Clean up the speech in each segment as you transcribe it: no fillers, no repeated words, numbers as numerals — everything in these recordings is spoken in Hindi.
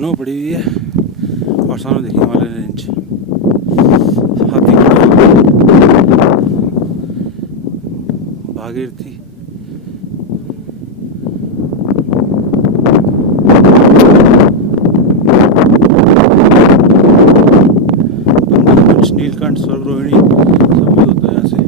स्नो पड़ी हुई है और सामने देखिए हिमालय रेंज। हाथी भागीरथी नीलकंठ स्वर्गरोहिणी सब कुछ होता है यहाँ से।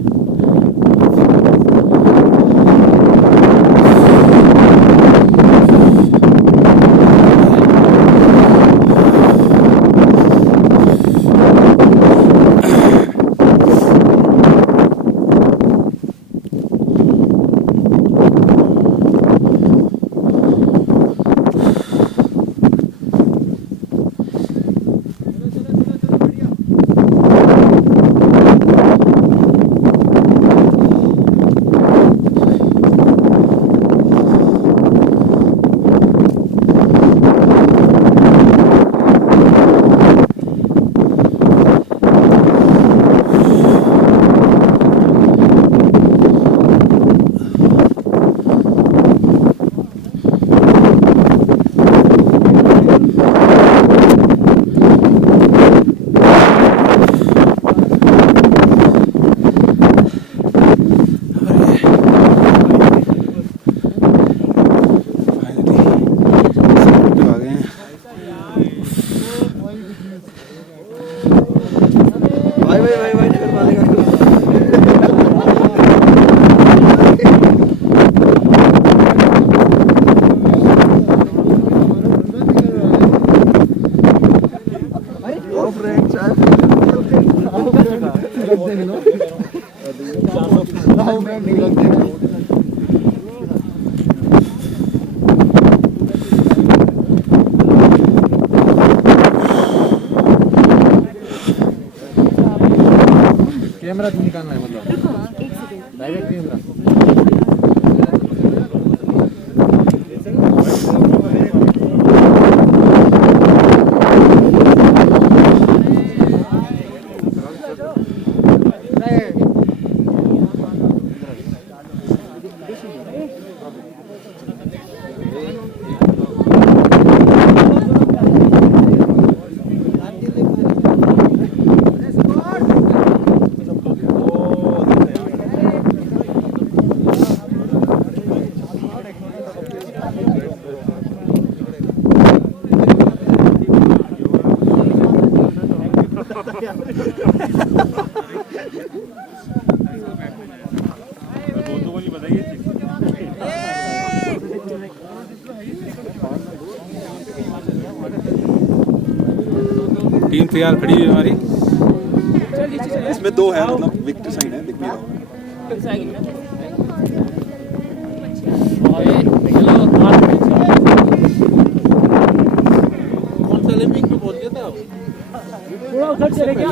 कैमरा निकालना है मतलब डायरेक्ट कैमरा। टीम तैयार खड़ी हुई हमारी। इसमें दो है मतलब विक्टर साइन है, दिख नहीं रहा कौन सा लिमिट में पहुंच गया था? थोड़ा उधर चले क्या?